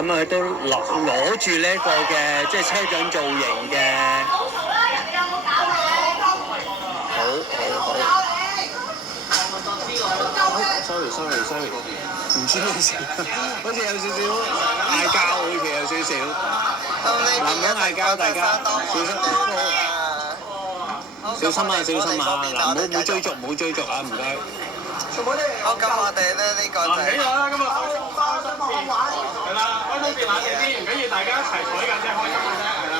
咁啊都攞住呢個嘅即係車長造型嘅，好。sorry， 唔知咩事，好似有少少嗌交，好似有少少。男人嗌交，大家小心啊！嗱，唔好追逐啊！唔該。好，咁我哋咧呢個就係。起咗啦，今日係啦，開心變冷靜啲，唔緊要，大家一齊坐㗎啫，開心嘅啫，係啦。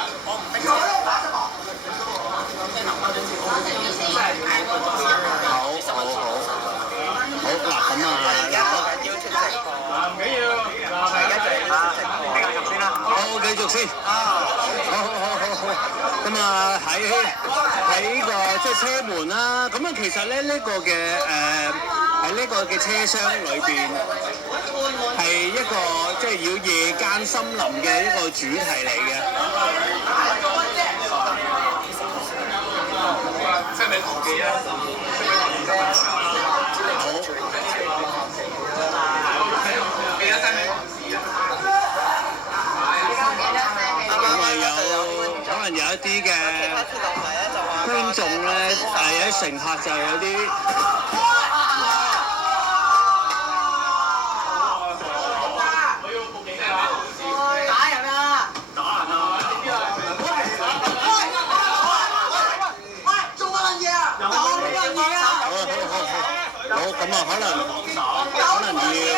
好嗱，咁啊，唔緊要，嗱，大家就繼續先啦。好，繼續先。好。咁啊，喺個即係車門啦。咁啊，其實咧呢個嘅喺呢個嘅車廂裏邊係一個即係要夜間森林嘅一個主題嚟嘅。即係你同記啊！可能有一啲嘅觀眾咧，有啲乘客就有啲打人啊！喂，做乜撚嘢啊？有乜撚嘢啊？好，咁啊，可能要。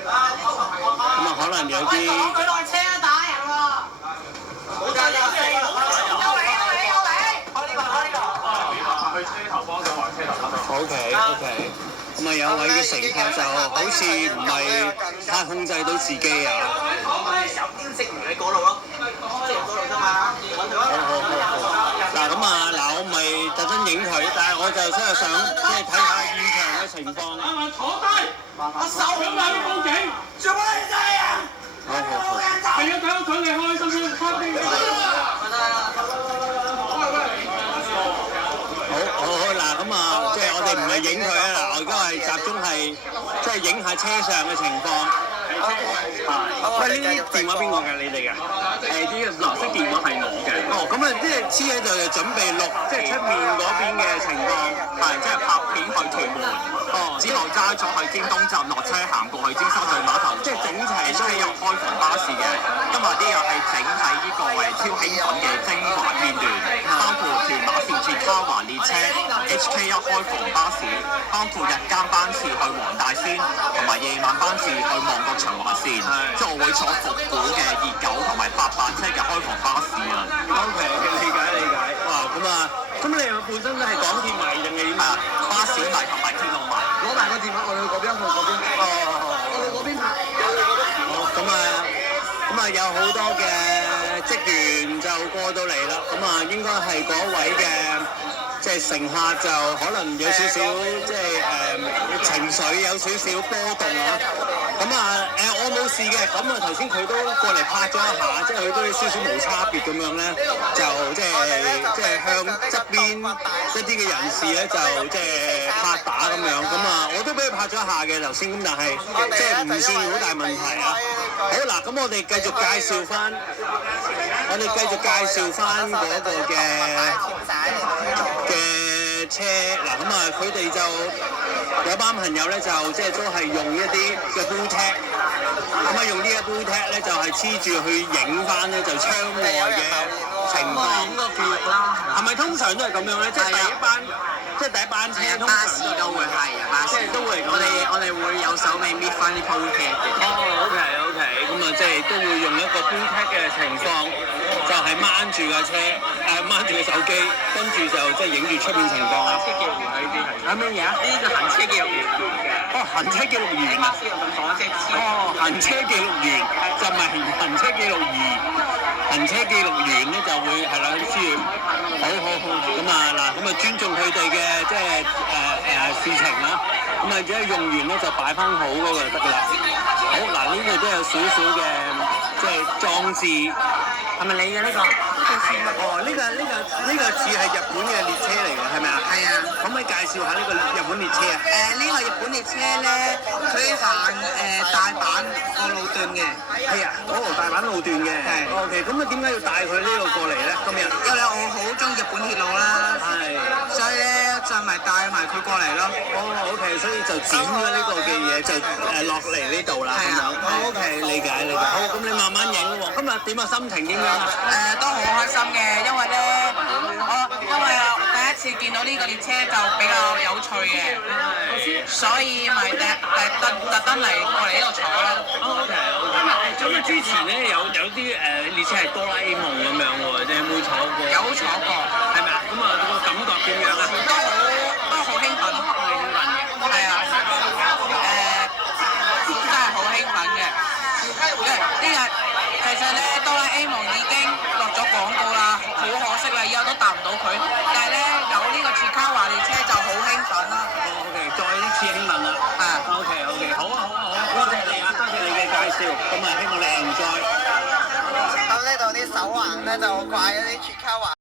咁啊，可能有啲。佢落車打人喎！冇加油！有嚟！開呢個！去車頭幫手還車頭。OK。咁啊，有位嘅乘客就好似唔係太控制到自己啊。食完你嗰路咯，即係嗰路啫嘛。嗱咁啊，我唔係特登影佢，但係我就真係想即係睇下現場嘅情況。坐低，我手咁快啲報警，做乜嘢啊？係要睇到佢哋開心先，開心。好嗱，咁啊，即係我哋唔係影佢啊，嗱，我而家係集中係即係影下車上嘅情況。喂，呢啲電話邊個㗎？你哋㗎？啲藍色電話係我嘅。哦，咁啊，即係黐喺度就準備錄，即係出面嗰邊嘅情況，係即係拍片去屯門，之後揸咗去尖東站落車行過去尖沙咀碼頭，即係整齊都係有開篷巴士嘅。今日啲又係整喺呢個超興奮嘅精華片段，包括屯馬線至卡華列車、HK1 開篷巴士，包括日間班次去黃大仙，同埋夜晚班次去旺角長華線。即係我會坐復古嘅熱狗同埋800車嘅開篷巴士啊。OK，理解。哇，咁你本身都係港鐵迷定係點啊？巴士迷同埋鐵路迷。攞埋個電話，我哋去嗰邊，我哋嗰邊拍。咁啊，有好多嘅職員就過到嚟啦。咁啊，應該係嗰位嘅即係乘客就可能有少少即係情緒有少少波動啊。咁啊我冇事嘅。咁啊頭先佢都過嚟拍咗一下，即係佢都有少少無差別咁樣咧，就即係向側邊一啲嘅人士咧就即係拍打咁樣。咁啊我都俾佢拍咗一下嘅頭先，咁但係即係唔算好大問題啊。好嗱，咁我哋繼續介紹翻嗰個嘅車嗱，咁啊佢哋就有班朋友咧就即係都係用一啲嘅 BlueTag， 咁啊用呢個 BlueTag咧就係黐住去影翻咧就窗外嘅情況。影個記錄啦。係咪通常都係咁樣咧？即係第一班車通巴常士都會係啊，巴士都會咁。我哋會有手尾搣翻啲 BlueTag 嘅。OK，咁啊即係都會用一個 BlueTag 嘅情況，就係掹住架車，掹住個手機，跟住就即係影住出面情況。車記錄員啊，呢啲係。係咩嘢啊？呢個行車記錄員嘅。哦，行車記錄員啊！行車記錄員就唔係行車記錄儀，行車記錄員咧就會係啦啲資料。好，咁啊嗱，咁啊尊重佢哋嘅即係事情啦。咁啊，只係用完咧就擺翻好嗰個就得㗎啦。好嗱，呢度都有少少嘅即係裝置，係咪你嘅呢個？係哦，呢個似係日本嘅列車嚟㗎，係咪啊？係啊。可唔可以介紹下呢個日本列車啊？呢個日本列車咧，佢行大阪個路段嘅。係啊，大阪路段嘅。係。OK，咁啊點解要帶佢呢個過嚟咧？今日？因為我好中意日本鐵路啦。係。所以咧就咪帶埋佢過嚟咯。OK，所以就剪咗呢個嘅嘢就落嚟呢度啦。係啊。OK，理解。好，咁你慢慢影喎。今日點啊？心情點樣啊？都好開心嘅，因為咧第一次見到呢個列車就比較有趣嘅，所以咪特登嚟過嚟呢度坐咯。OK。咁啊，之前咧有啲列車係哆啦 A 夢咁樣喎，你有冇坐過？有坐過，係咪啊？咁啊，個感覺點樣啊？都好興奮，係啊，真係好興奮嘅。呢日其實咧，哆啦 A 夢已經落咗廣告啦，好可惜啦，以後都搭唔到佢。但係咧，有呢個切卡華列車就好興奮啦。OK，再一次興奮啦。係。OK，好啊，多謝你啊，多謝你嘅介紹。咁啊，希望你 enjoy。咁呢度啲手環咧就掛咗啲切卡華。